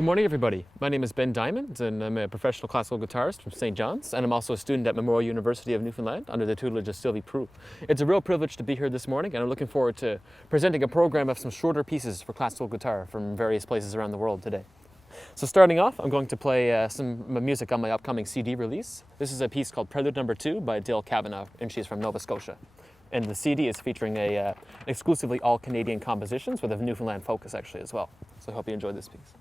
Good morning, everybody. My name is Ben Diamond, and I'm a professional classical guitarist from St. John's, and I'm also a student at Memorial University of Newfoundland under the tutelage of Sylvie Prue. It's a real privilege to be here this morning, and I'm looking forward to presenting a program of some shorter pieces for classical guitar from various places around the world today. So starting off, I'm going to play some music on my upcoming CD release. This is a piece called Prelude No. 2 by Dale Kavanagh, and she's from Nova Scotia. And the CD is featuring exclusively all Canadian compositions with a Newfoundland focus actually as well. So I hope you enjoy this piece.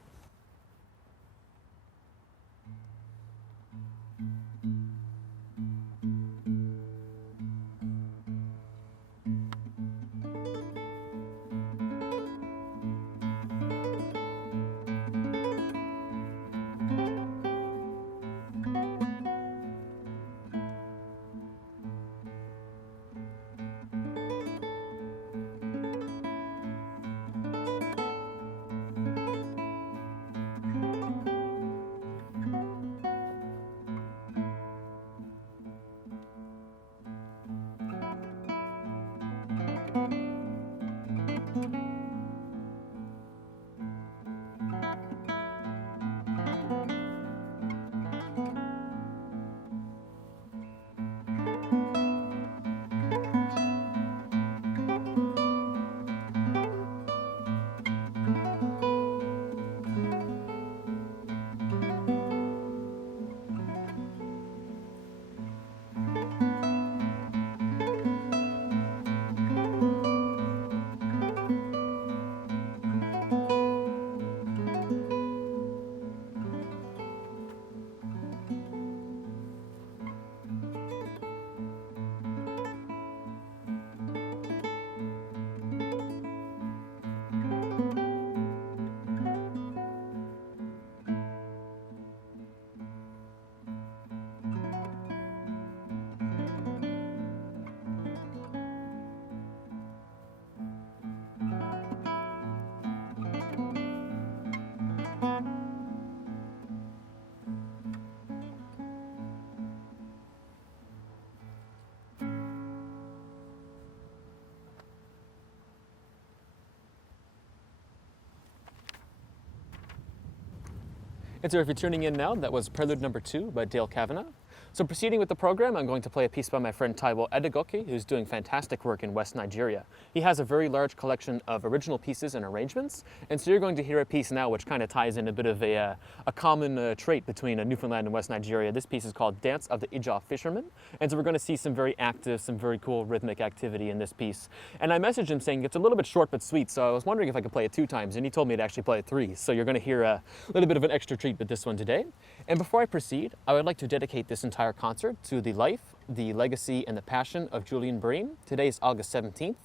And so if you're tuning in now, that was Prelude No. 2 by Dale Kavanagh. So proceeding with the program, I'm going to play a piece by my friend Taiwo Edegoke, who's doing fantastic work in West Nigeria. He has a very large collection of original pieces and arrangements, and so you're going to hear a piece now which kind of ties in a bit of a common trait between Newfoundland and West Nigeria. This piece is called Dance of the Ijaw Fishermen, and so we're going to see some very active, some very cool rhythmic activity in this piece. And I messaged him saying it's a little bit short but sweet, so I was wondering if I could play it 2 times, and he told me to actually play it 3, so you're going to hear a little bit of an extra treat with this one today. And before I proceed, I would like to dedicate this entire concert to the life, the legacy, and the passion of Julian Breen. Today is August 17th,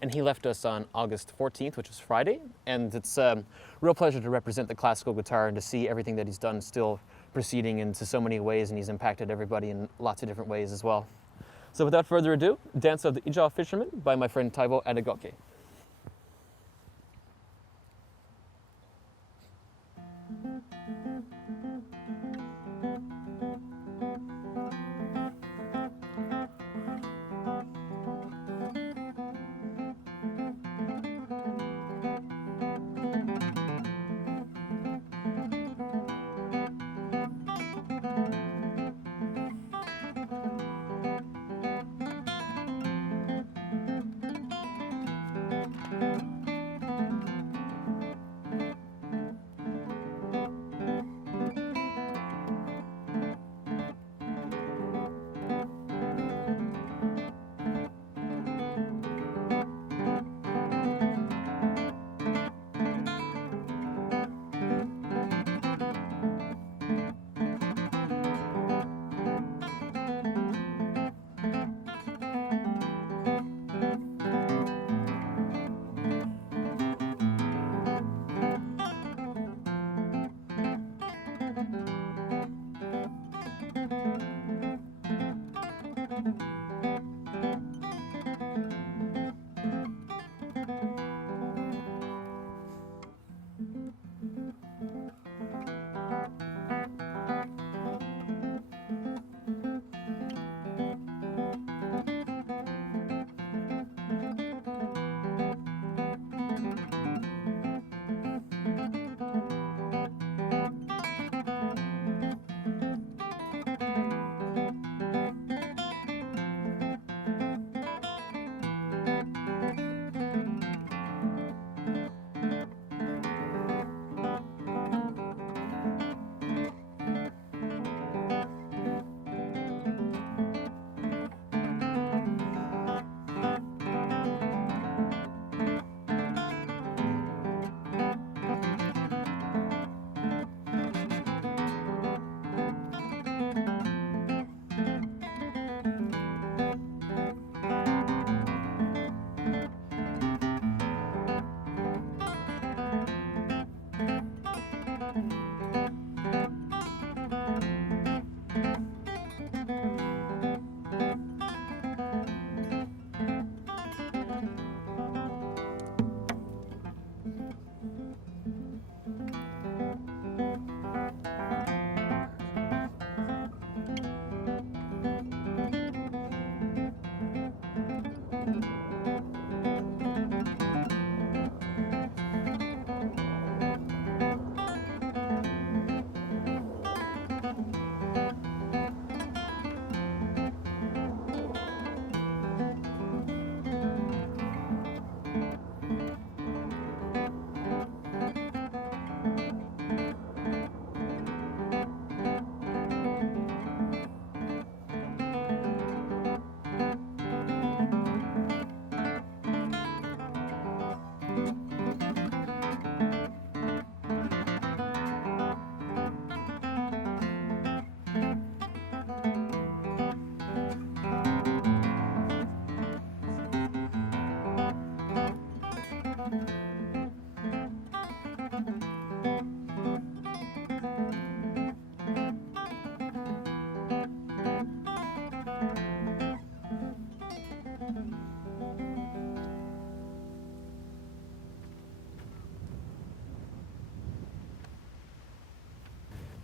and he left us on August 14th, which was Friday. And it's a real pleasure to represent the classical guitar and to see everything that he's done still proceeding into so many ways, and he's impacted everybody in lots of different ways as well. So without further ado, Dance of the Ijaw Fishermen by my friend Taiwo Edegoke.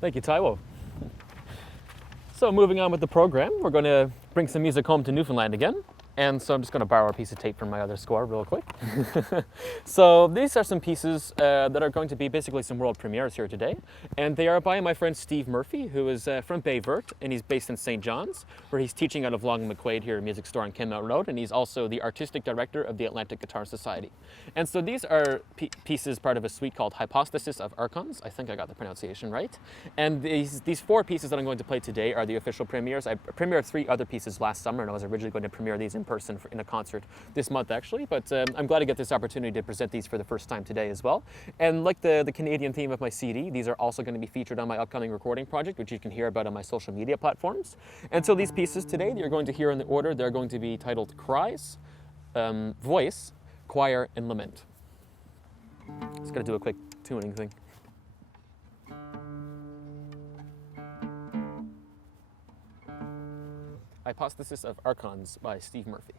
Thank you, Taiwo. So moving on with the program, we're going to bring some music home to Newfoundland again. And so I'm just going to borrow a piece of tape from my other score real quick. So these are some pieces that are going to be basically some world premieres here today. And they are by my friend Steve Murphy, who is from Baie Verte, and he's based in St. John's, where he's teaching out of Long McQuaid here at Music Store on Kenmount Road, and he's also the artistic director of the Atlantic Guitar Society. And so these are pieces part of a suite called Hypothesis of Archons. I think I got the pronunciation right. And these 4 pieces that I'm going to play today are the official premieres. I premiered 3 other pieces last summer, and I was originally going to premiere these in person in a concert this month actually, but I'm glad to get this opportunity to present these for the first time today as well. And like the Canadian theme of my CD, these are also going to be featured on my upcoming recording project, which you can hear about on my social media platforms. And so these pieces today that you're going to hear in the order, they're going to be titled Cries, Voice, Choir, and Lament. Just got to do a quick tuning thing. Hypothesis of Archons by Steve Murphy.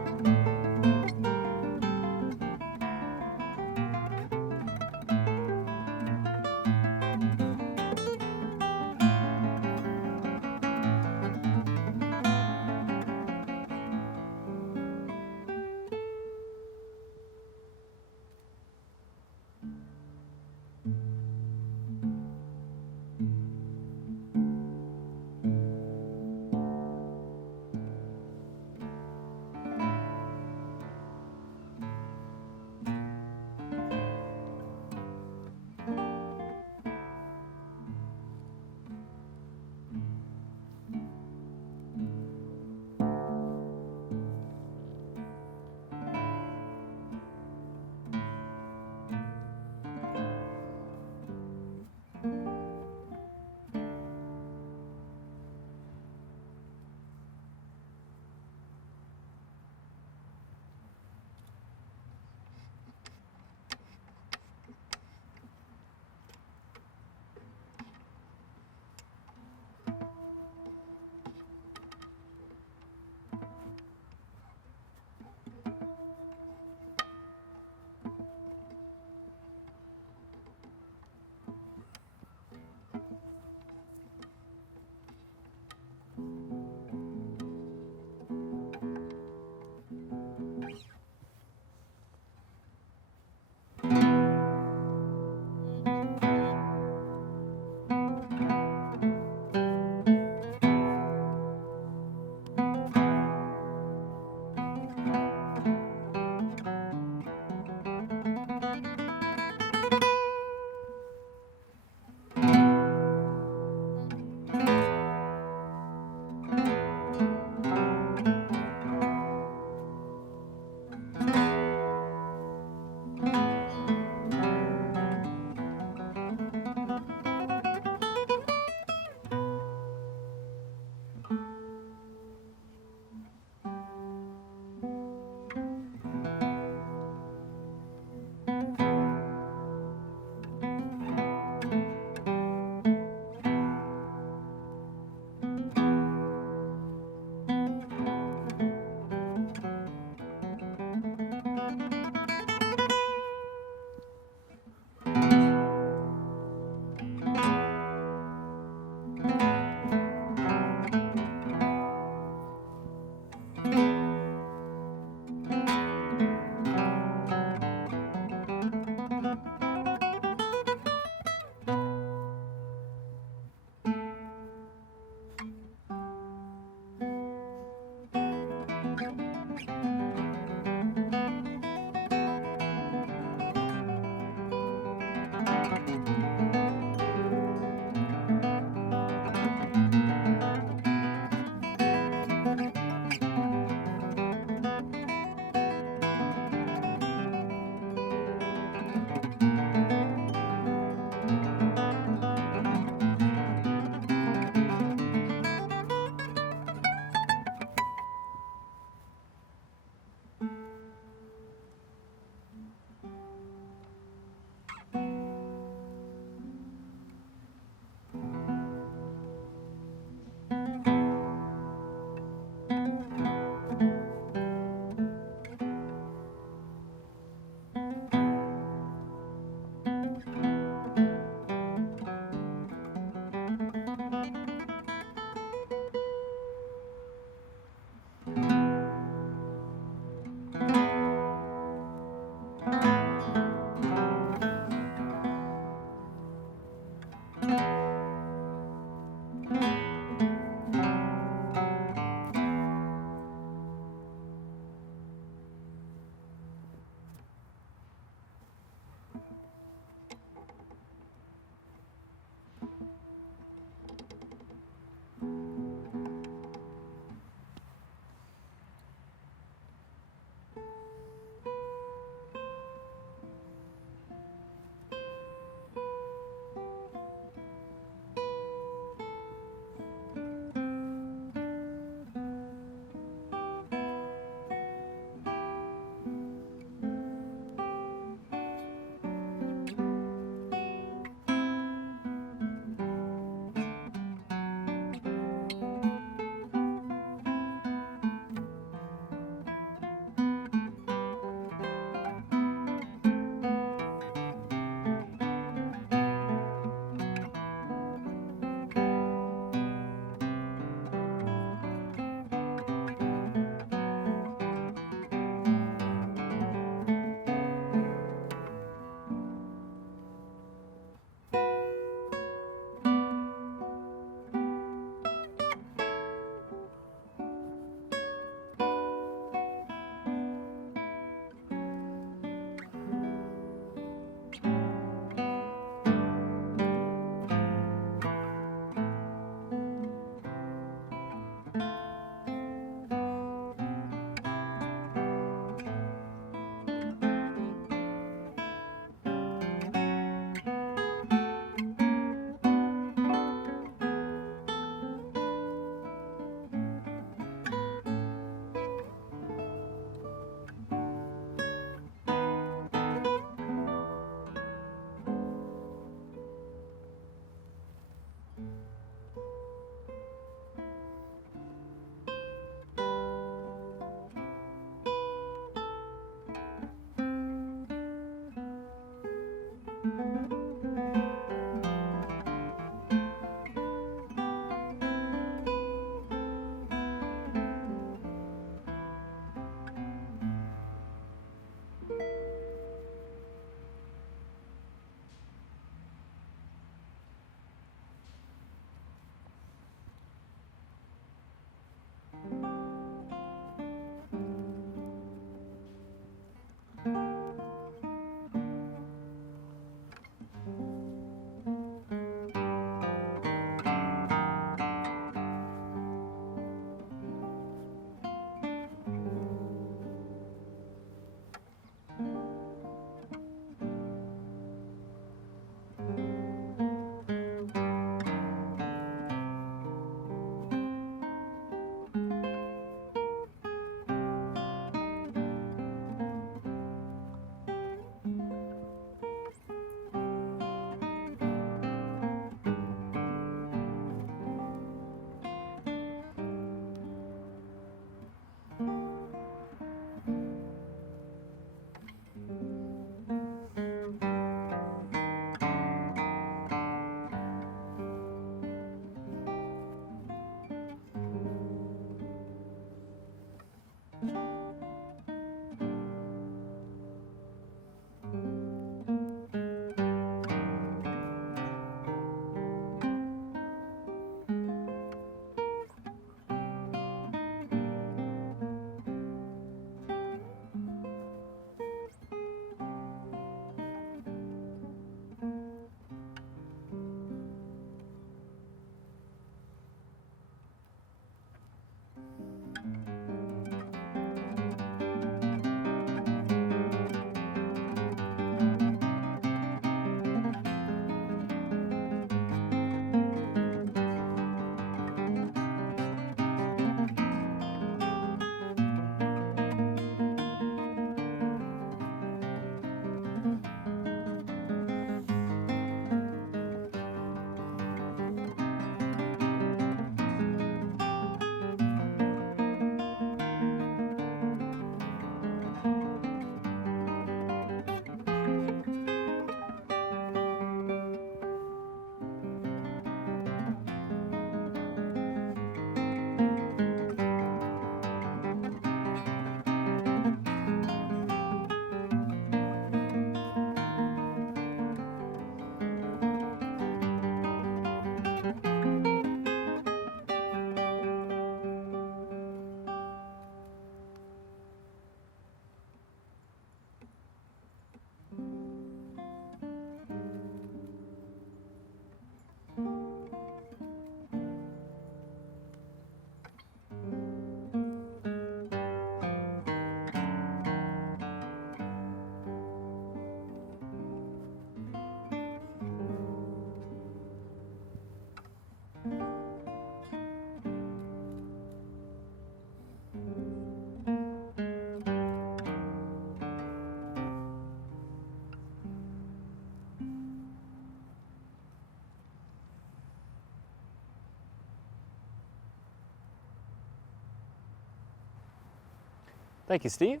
Thank you, Steve.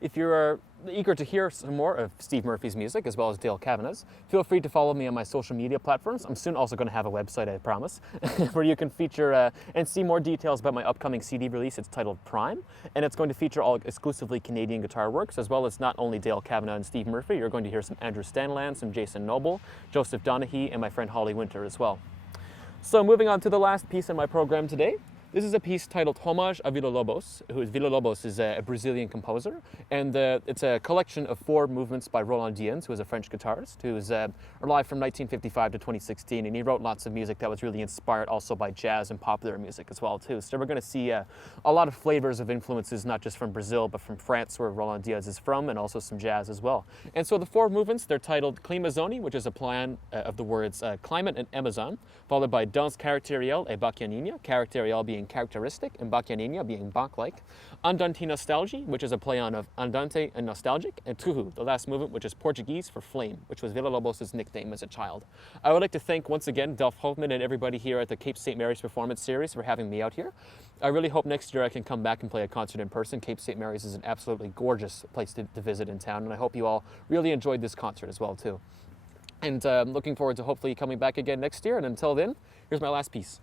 If you're eager to hear some more of Steve Murphy's music, as well as Dale Kavanagh's, feel free to follow me on my social media platforms. I'm soon also going to have a website, I promise, where you can feature and see more details about my upcoming CD release. It's titled Prime, and it's going to feature all exclusively Canadian guitar works, as well as not only Dale Kavanagh and Steve Murphy. You're going to hear some Andrew Stanland, some Jason Noble, Joseph Donaghy, and my friend Holly Winter as well. So moving on to the last piece in my program today. This is a piece titled Homage a Villa-Lobos, Villa-Lobos is a Brazilian composer, and it's a collection of 4 movements by Roland Diens, who is a French guitarist, who was alive from 1955 to 2016, and he wrote lots of music that was really inspired also by jazz and popular music as well, too. So we're going to see a lot of flavors of influences, not just from Brazil, but from France, where Roland Diens is from, and also some jazz as well. And so the 4 movements, they're titled Climazone, which is a plan of the words climate and Amazon, followed by Danse caractérielle et bacchianina, caractérielle being characteristic and bacchianina being Bach-like, Andante Nostalgie, which is a play on of Andante and nostalgic, and Tuhu, the last movement, which is Portuguese for flame, which was Villa-Lobos' nickname as a child. I would like to thank once again Delph Hoffman and everybody here at the Cape St. Mary's Performance Series for having me out here. I really hope next year I can come back and play a concert in person. Cape St. Mary's is an absolutely gorgeous place to visit in town, and I hope you all really enjoyed this concert as well too. And I'm looking forward to hopefully coming back again next year, and until then, here's my last piece.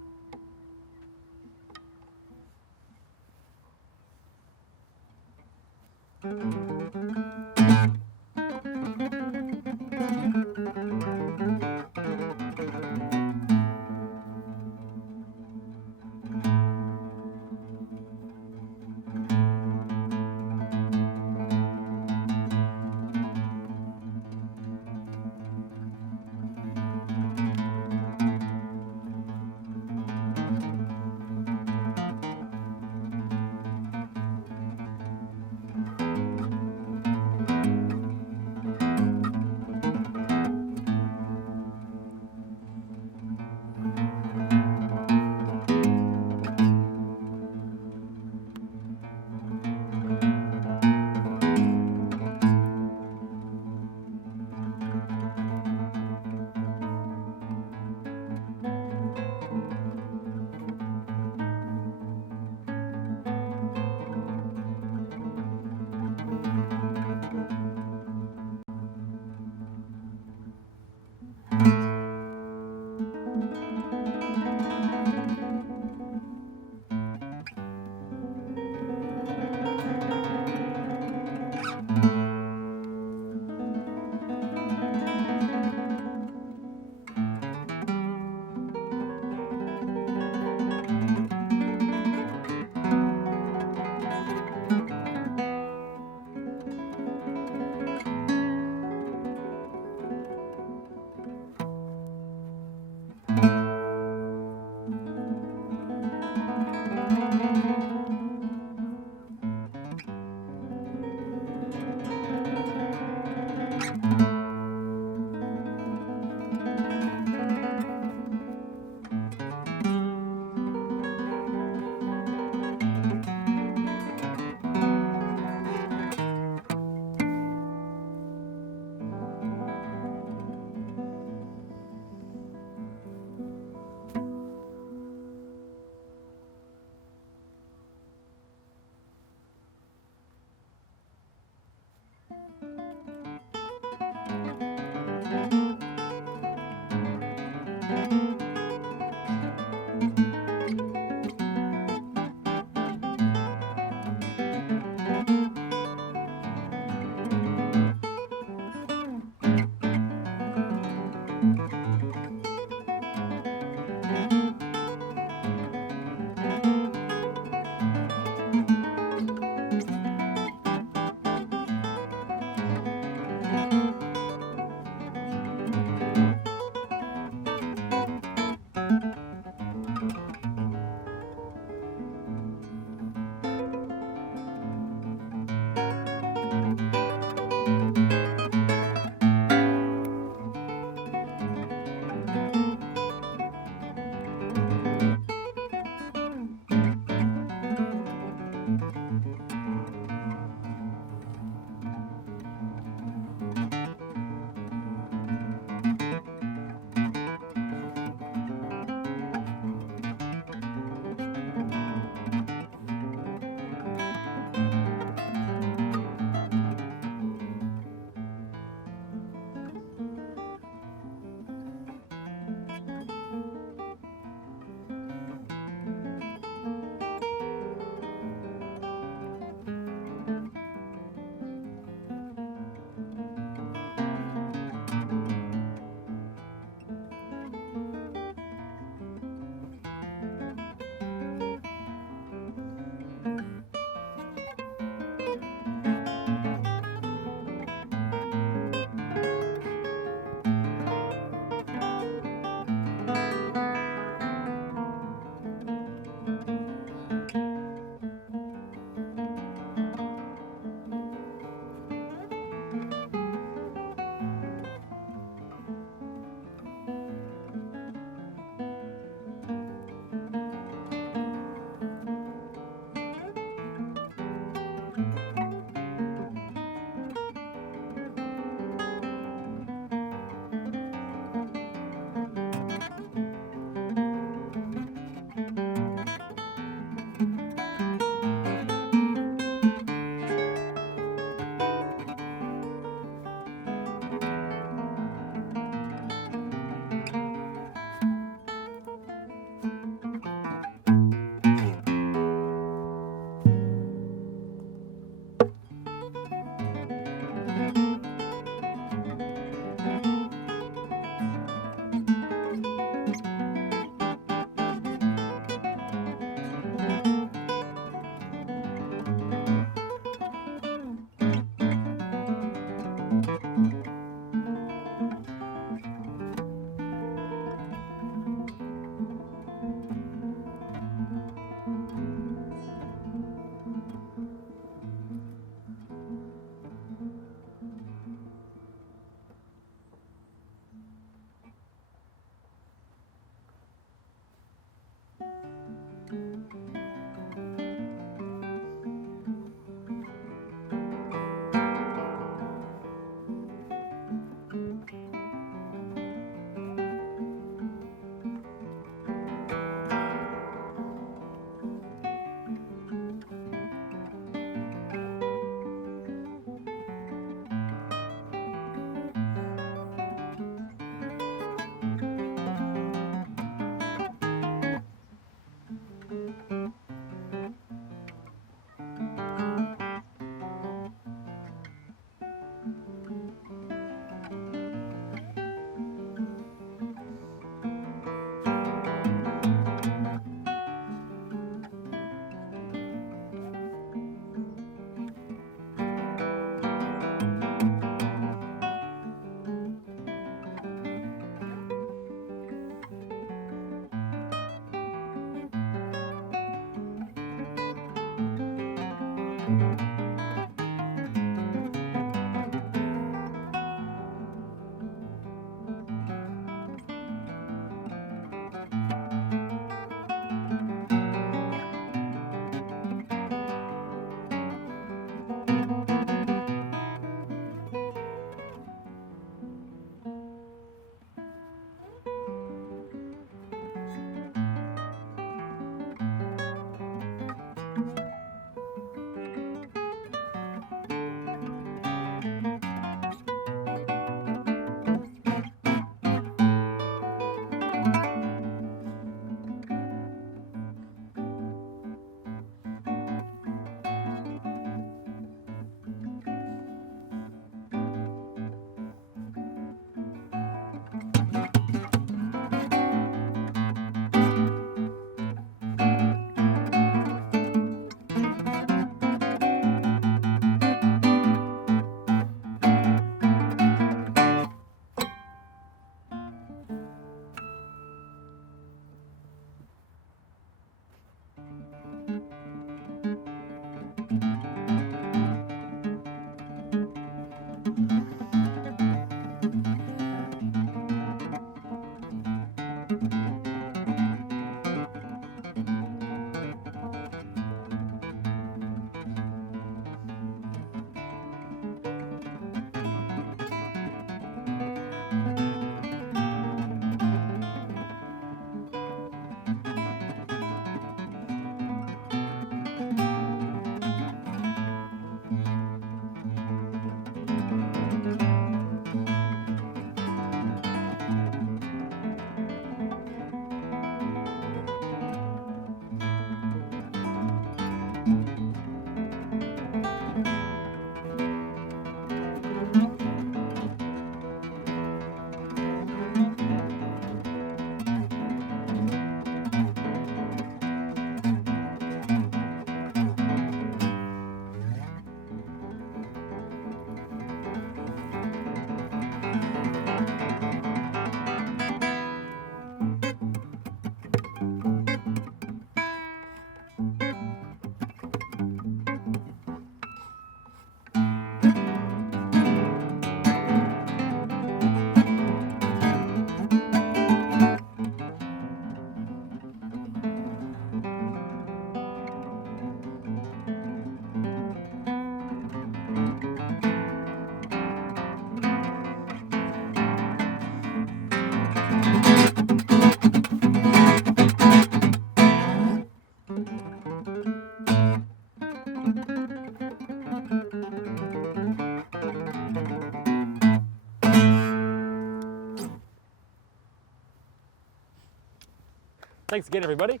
Thanks again, everybody.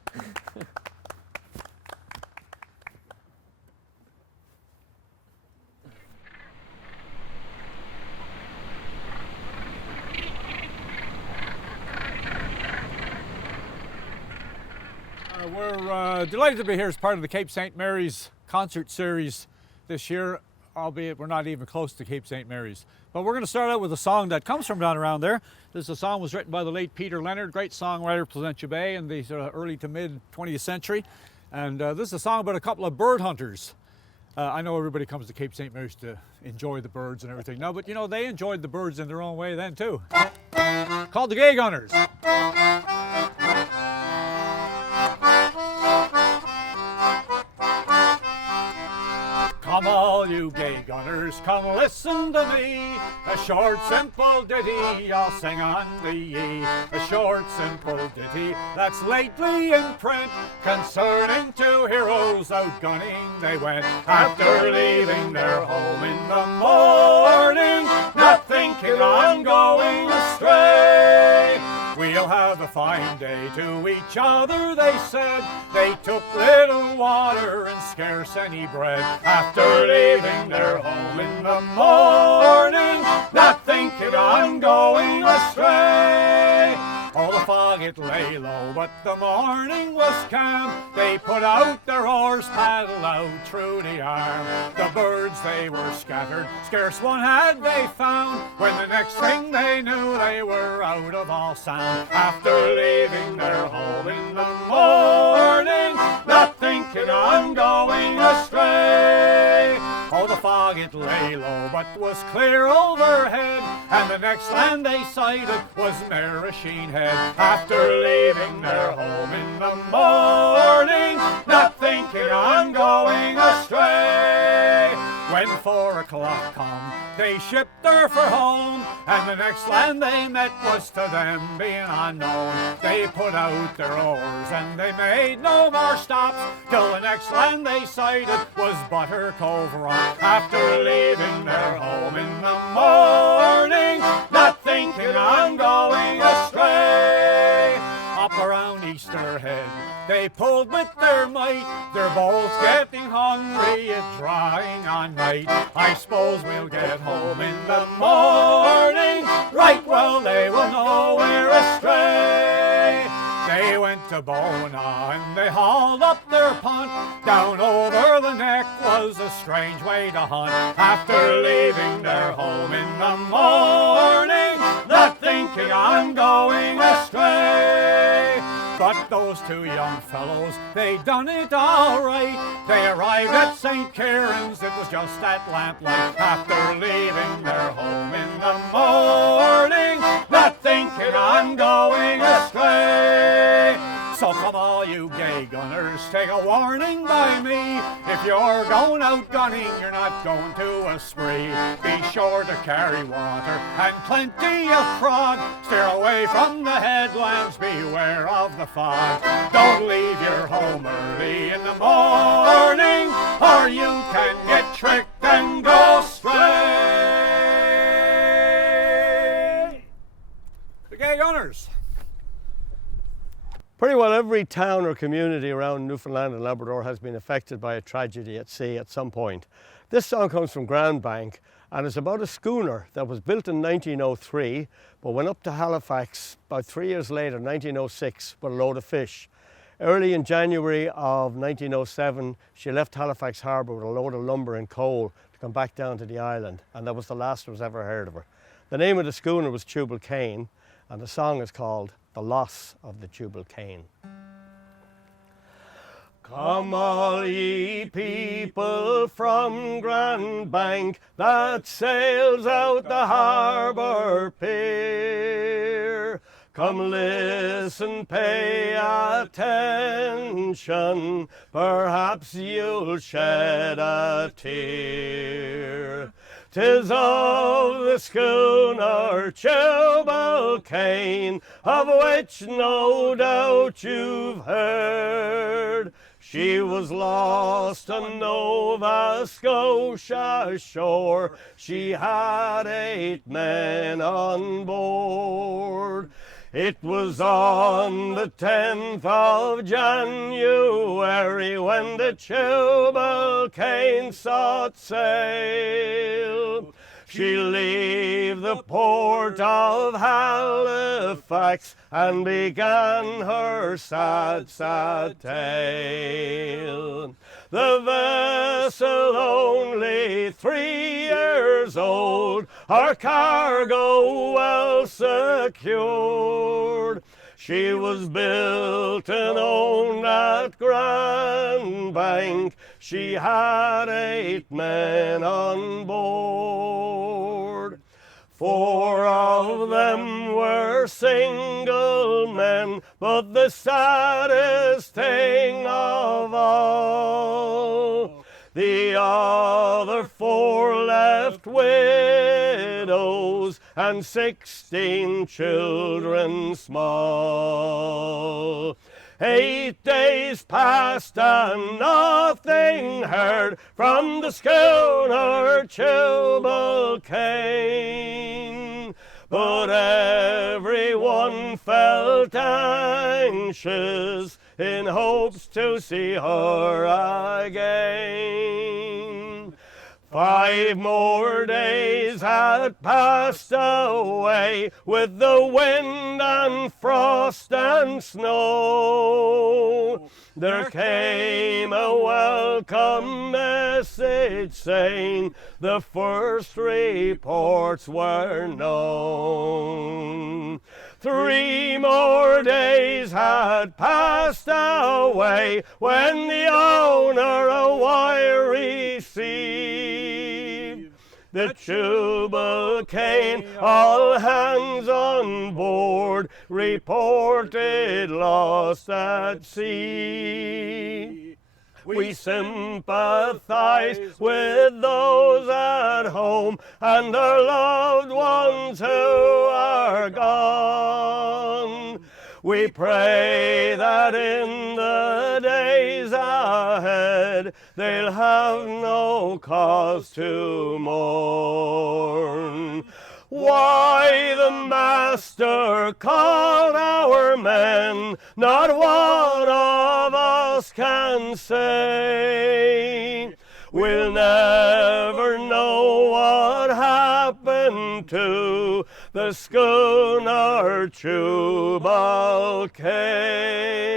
We're delighted to be here as part of the Cape St. Mary's concert series this year, albeit we're not even close to Cape St. Mary's. But we're going to start out with a song that comes from down around there. This song was written by the late Peter Leonard, great songwriter, Placentia Bay, in the sort of early to mid 20th century. And this is a song about a couple of bird hunters. I know everybody comes to Cape St. Mary's to enjoy the birds and everything. No, but you know, they enjoyed the birds in their own way then too. Called the Gay Gunners. Come all you gay gunners, come listen to me. A short simple ditty I'll sing unto ye. A short simple ditty that's lately in print, concerning two heroes out gunning they went. After leaving their home in the morning, not thinking on going astray. We'll have a fine day to each other, they said. They took little water and scarce any bread. After leaving their home in the morning, not thinking on going astray. Oh, the fog it lay low, but the morning was calm. They put out their oars, paddled out through the arm. The birds they were scattered, scarce one had they found, when the next thing they knew they were out of all sound. After leaving their home in the morning, not thinking on going astray. Oh, the fog it lay low, but was clear overhead, and the next land they sighted was Machine Head. After leaving their home in the morning, not thinking on going astray. When 4 o'clock come, they shipped her for home, and the next land they met was to them being unknown. They put out their oars and they made no more stops, till the next land they sighted was Butter Cove Rock. After leaving their home in the morning, not thinking on going astray. Up around Easter Head, they pulled with their might. They're both getting hungry, it's drawing on night. I suppose we'll get home in the morning. Right well, they will know we're astray. They went to Bona and they hauled up their punt. Down over the neck was a strange way to hunt. After leaving their home in the morning, not thinking on going astray. But those two young fellows, they done it all right. They arrived at St. Kieran's, it was just at lamplight. After leaving their home in the morning, not thinking on going astray. So come all you gay gunners, take a warning by me. If you're going out gunning, you're not going to a spree. Be sure to carry water and plenty of prod. Steer away from the headlands, beware of the fog. Don't leave your home early in the morning, or you can get tricked and go stray. The gay gunners. Pretty well every town or community around Newfoundland and Labrador has been affected by a tragedy at sea at some point. This song comes from Grand Bank and is about a schooner that was built in 1903 but went up to Halifax about 3 years later, 1906, with a load of fish. Early in January of 1907, she left Halifax Harbour with a load of lumber and coal to come back down to the island, and that was the last that was ever heard of her. The name of the schooner was Tubal Cain, and the song is called The Loss of the Tubal Cain. Come all ye people from Grand Bank that sails out the harbour pier. Come listen, pay attention, perhaps you'll shed a tear. 'Tis of the schooner Tubal Cain, of which no doubt you've heard. She was lost on Nova Scotia shore. She had 8 men on board. It was on the 10th of January when the Tubal Cain sought sail. She leave the port of Halifax and began her sad, sad tale. The vessel only 3 years old, her cargo well secured. She was built and owned at Grand Bank. She had 8 men on board. 4 of them were single men, but the saddest thing of all, the were 4 left widows and 16 children small. 8 days passed and nothing heard from the schooner Tubal Cain. But everyone felt anxious in hopes to see her again. 5 more days had passed away with the wind and frost and snow. There came a welcome message saying the first reports were known. 3 more days had passed away when the owner a wire received. The Tubal Cain, all hands on board, reported lost at sea. We sympathize with those at home and our loved ones who are gone. We pray that in the days ahead they'll have no cause to mourn. Why the Master called our men, not one of us can say. We'll never know what happened to the schooner Tubal Cain.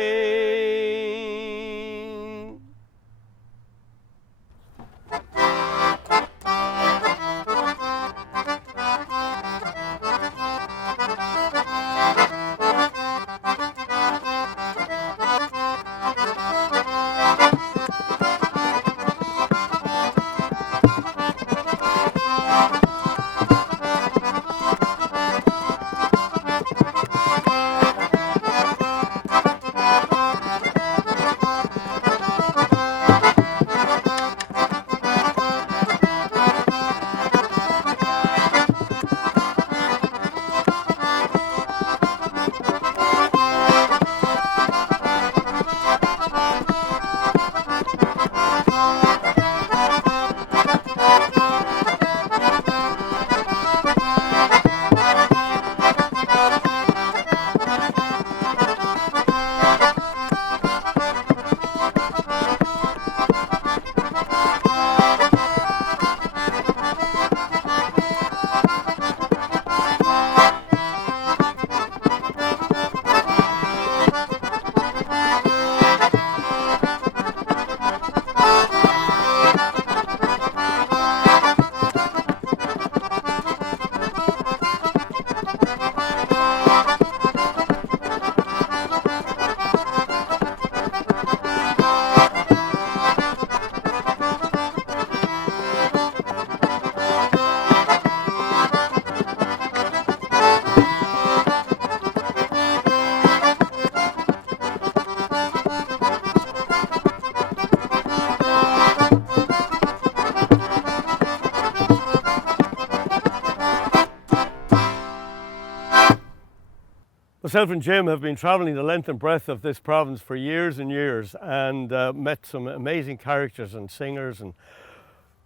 Myself and Jim have been travelling the length and breadth of this province for years and years, and met some amazing characters and singers and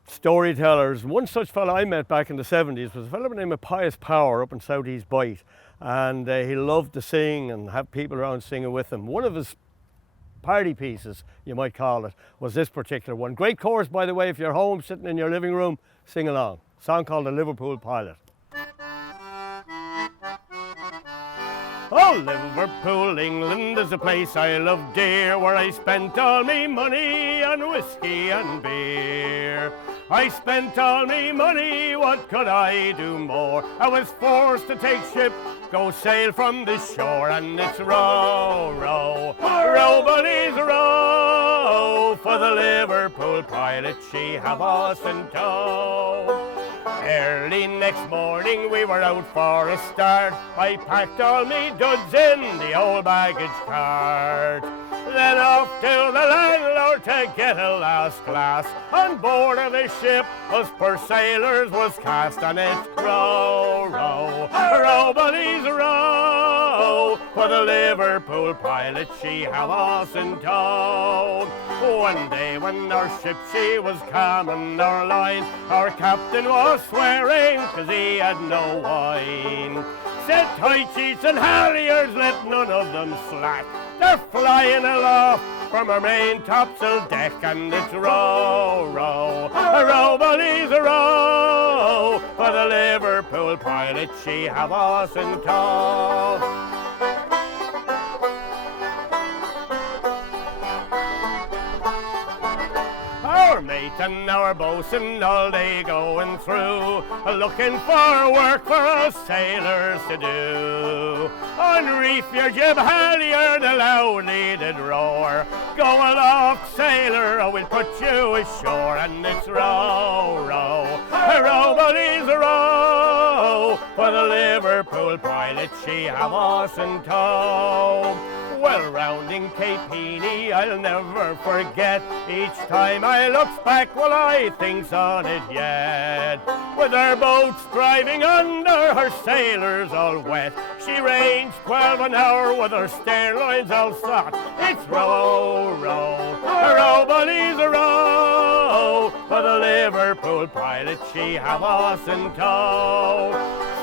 storytellers. One such fellow I met back in the 70s was a fellow by the name of Pious Power up in South East Bight, and he loved to sing and have people around singing with him. One of his party pieces, you might call it, was this particular one. Great chorus, by the way. If you're home sitting in your living room, sing along. A song called The Liverpool Pilot. Oh, Liverpool, England is a place I love dear, where I spent all me money on whiskey and beer. I spent all me money, what could I do more? I was forced to take ship, go sail from the shore, and it's row, row, row, buddies, row, for the Liverpool Pilot, she have us in tow. Early next morning we were out for a start. I packed all me goods in the old baggage cart. Then off to the landlord to get a last glass. On board of the ship, us poor sailors was cast, and it's row, row, row, buddies, row, for the Liverpool pilot she have us in tow. One day when our ship she was calming our line, our captain was swearing 'cause he had no wine. Said tight sheets and halyards, let none of them slack. They're flying aloft from our main topsail deck, and it's row, row, row, buddies, row, for the Liverpool pilot she have us in tow. Our mate and our boatswain all day going through, looking for work for us sailors to do. Unreef your jib halyard, the loudly did roar. Go aloft, sailor, or we'll put you ashore. And it's row, row, row, buddies, row, for the Liverpool pilot she have us in tow. Well, rounding Cape Payne I'll never forget. Each time I looks back, well, I thinks on it yet. With her boats driving under, her sailors all wet, she ranged 12 an hour with her stern lines all set. It's row, row, row, buddies, row, for the Liverpool pilot she have us in tow.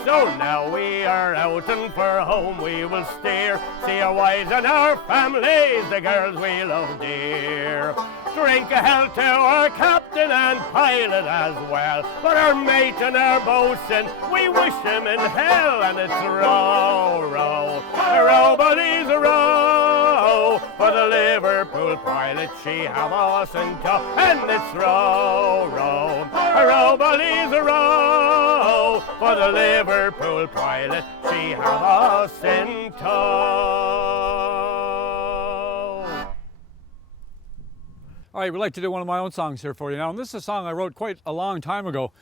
So now we are out and for home we will steer. See our wives and our families, the girls we love dear. Drink a health to our captain and pilot as well. For our mate and our boatswain, we wish him in hell. And it's row, row, row, buddies, row, for the Liverpool pilot she have us in tow. And it's row, row, row, buddies, row, for the Liverpool pilot she have us in tow. All right, we'd like to do one of my own songs here for you now. And this is a song I wrote quite a long time ago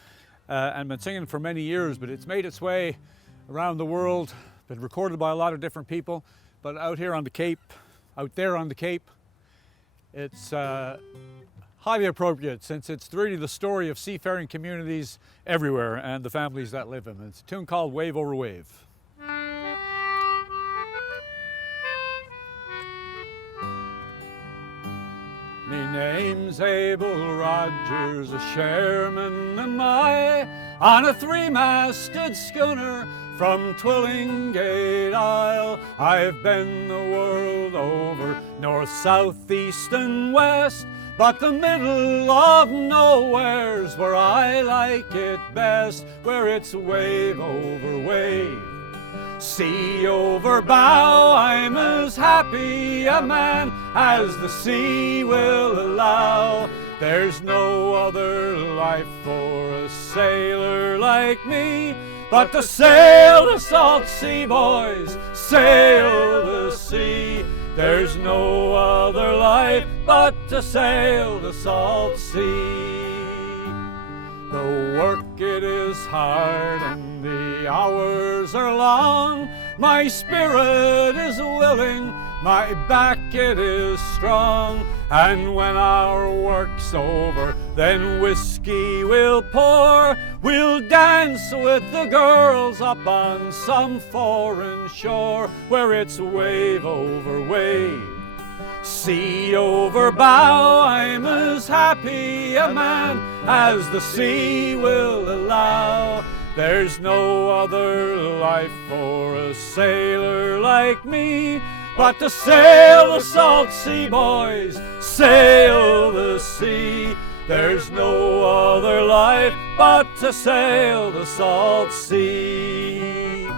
and been singing for many years, but it's made its way around the world, been recorded by a lot of different people. But out here on the Cape, out there on the Cape, it's highly appropriate since it's really the story of seafaring communities everywhere and the families that live in them. It's a tune called Wave Over Wave. Me name's Abel Rogers, a shareman am I, on a three-masted schooner from Twillingate Isle. I've been the world over, north, south, east and west, but the middle of nowhere's where I like it best, where it's wave over wave, sea over bow. I'm as happy a man as the sea will allow. There's no other life for a sailor like me but to sail the salt sea, boys, sail the sea. There's no other life but to sail the salt sea. The work it is hard and the hours are long. My spirit is willing, my back it is strong. And when our work's over, then whiskey we'll pour. We'll dance with the girls up on some foreign shore, where it's wave over wave, sea over bow. I'm as happy a man as the sea will allow. There's no other life for a sailor like me but to sail the salt sea, boys, sail the sea. There's no other life but to sail the salt sea.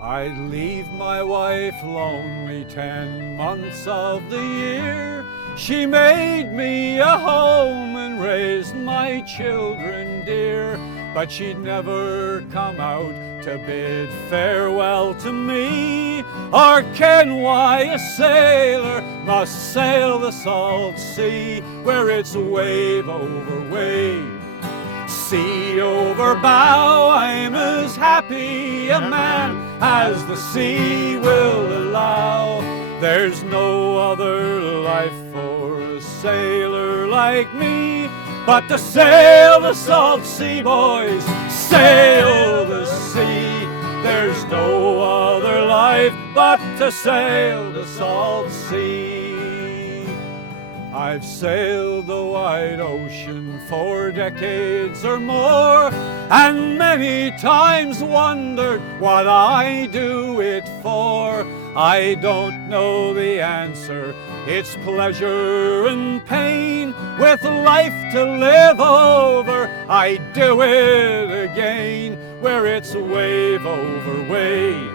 I'd leave my wife lonely 10 months of the year. She made me a home and raised my children dear, but she'd never come out to bid farewell to me, or ken why a sailor must sail the salt sea, where it's wave over wave, Sea over bow, I'm as happy a man as the sea will allow. There's no other life for a sailor like me but to sail the salt sea, boys, sail the sea. There's no other life but to sail the salt sea. I've sailed the wide ocean for decades or more, and many times wondered what I do it for. I don't know the answer, it's pleasure and pain. With life to live over, I do it again, where it's wave over wave,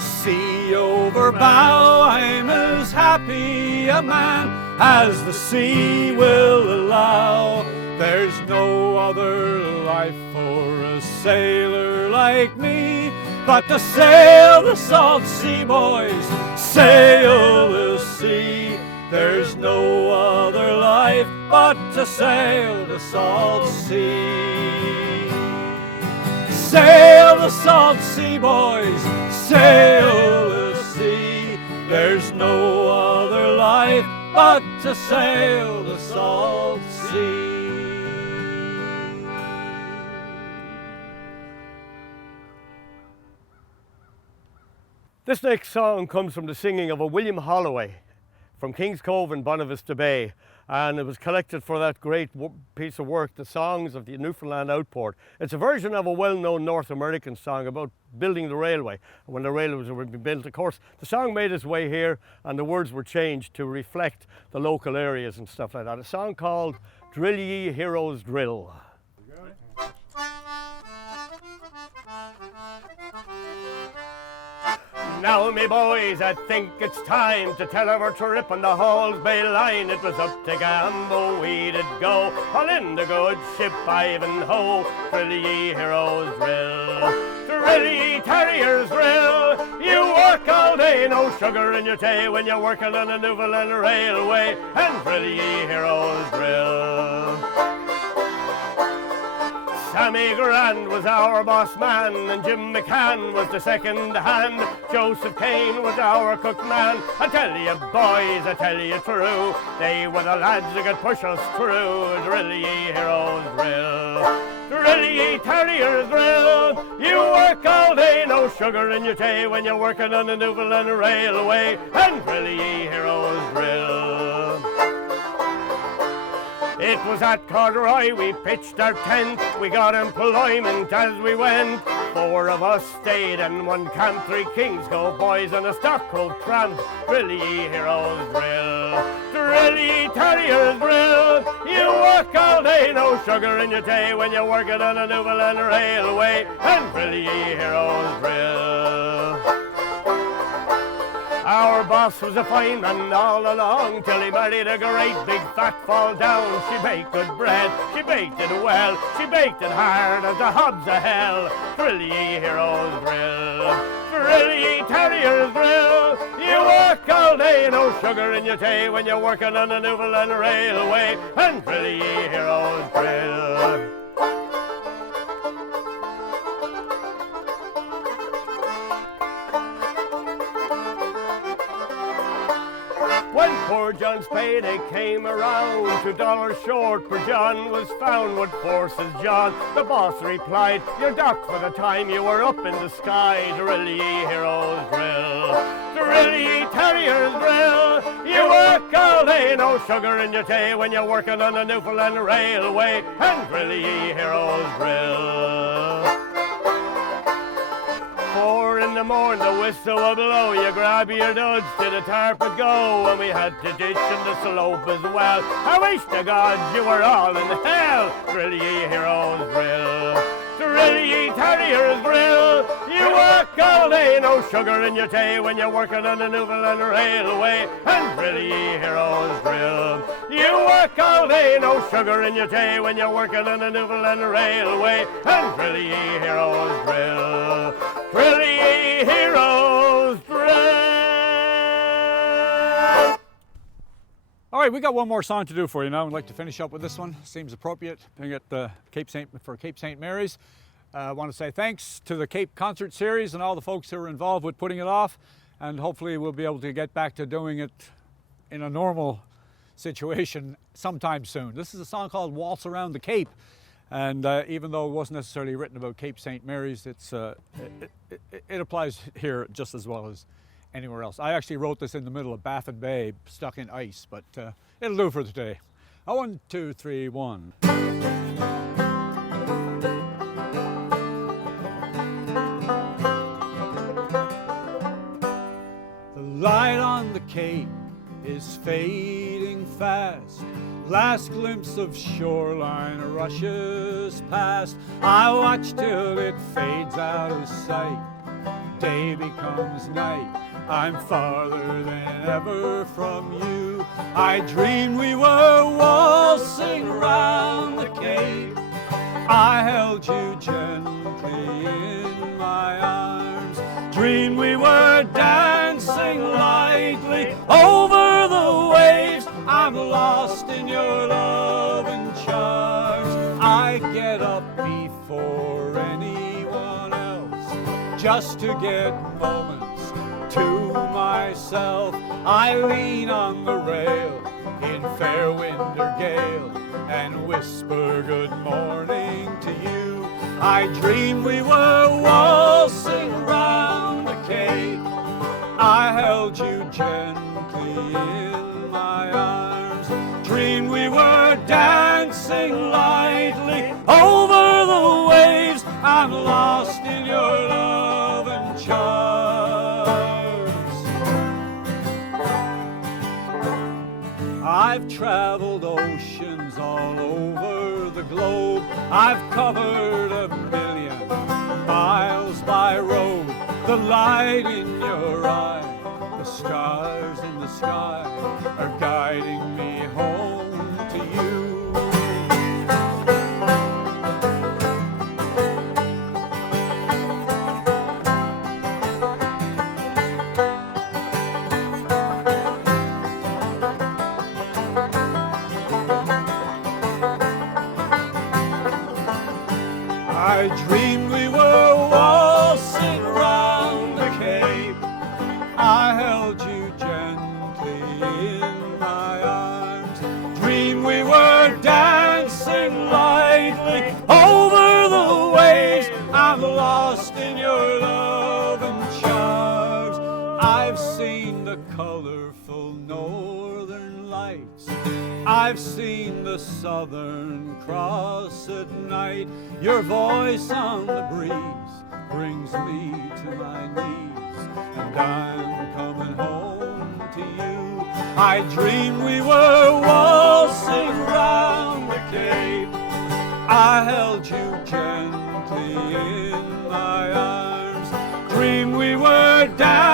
sea over bow. I'm as happy a man as the sea will allow. There's no other life for a sailor like me but to sail the salt sea, boys, sail the sea. There's no other life but to sail the salt sea. Sail the salt sea, boys, sail the sea. There's no other life but to sail the salt sea. This next song comes from the singing of a William Holloway from King's Cove in Bonavista Bay, and it was collected for that great piece of work, The Songs of the Newfoundland Outport. It's a version of a well-known North American song about building the railway, when the railways were being built. Of course, the song made its way here and the words were changed to reflect the local areas and stuff like that. A song called Drill Ye Heroes Drill. Now, me boys, I think it's time to tell our trip on the Halls Bay line. It was up to Gambo we did go, all in the good ship Ivanhoe. Drill ye heroes drill, drill ye terriers drill. You work all day, no sugar in your tea when you're working on the Newfoundland Railway. And drill ye heroes drill. Sammy Grand was our boss man, and Jim McCann was the second hand. Joseph Payne was our cook man. I tell you boys, I tell you true, they were the lads who could push us through. Drill ye heroes drill, drill ye terriers drill. You work all day, no sugar in your tea when you're working on the Newfoundland Railway. And drill ye heroes drill. It was at Corduroy we pitched our tent. We got employment as we went. 4 of us stayed and 1 camped. 3 Kings Cove boys on a Stockcove tramp. Drill ye heroes drill, drill ye terriers drill. You work all day, no sugar in your tea when you're working on a Newfoundland Railway. And drill ye heroes drill. Our boss was a fine man all along, till he married a great big fat fall down. She baked good bread, she baked it well, she baked it hard as the hobs of hell. Drill ye heroes drill, drill ye terriers drill. You work all day, no sugar in your tea when you're working on the Newfoundland Railway. And drill ye heroes drill. When poor John's payday came around, $2 short per John was found. What forces John? The boss replied, you're docked for the time you were up in the sky. Drill ye heroes drill, drill ye terriers drill. You work all day, no sugar in your tea when you're working on the Newfoundland Railway. And drill ye heroes drill. 4 in the morning, the whistle will blow. You grab your duds to the tarp would go. And we had to ditch in the slope as well. I wish to God you were all in hell. Drill ye heroes drill, drill ye terriers drill. You work all day, no sugar in your tea when you're working on the Newfoundland Railway. And drill ye heroes drill. You work all day, no sugar in your tea when you're working on the Newfoundland Railway. And drill ye heroes drill, drill ye heroes drill. All right, we got one more song to do for you now. I'd like to finish up with this one. Seems appropriate, being at Cape St. Mary's. I want to say thanks to the Cape Concert Series and all the folks who are involved with putting it off, and hopefully we'll be able to get back to doing it in a normal situation sometime soon. This is a song called Waltz Around the Cape, and even though it wasn't necessarily written about Cape St. Mary's, it applies here just as well as anywhere else. I actually wrote this in the middle of Baffin Bay, stuck in ice, but it'll do for today. 1, 2, 3, 1. The light on the Cape is fading fast. Last glimpse of shoreline rushes past. I watch till it fades out of sight. Day becomes night. I'm farther than ever from you. I dreamed we were waltzing round the Cape. I held you gently in my arms. Dreamed we were dancing lightly over the waves. I'm lost in your love and charms. I get up before anyone else just to get moments to myself. I lean on the rail in fair wind or gale and whisper good morning to you. I dreamed we were waltzing round the Cape. I held you gently in my arms. Dreamed we were dancing lightly over the waves. I'm lost in your love and charms. I've traveled oceans all over the globe. I've covered 1,000,000 miles by road. The light in your eye, the stars in the sky are guiding me home to you. I dreamed we were waltzing round the Cape. I held you gently in my arms. Dreamed we were dancing lightly over the waves. I'm lost in your love and charms. I've seen the colorful northern lights. I've seen the Southern Cross at night. Your voice on the breeze brings me to my knees, and I'm coming home to you. I dreamed we were waltzing round the Cape. I held you gently in my arms. Dreamed we were down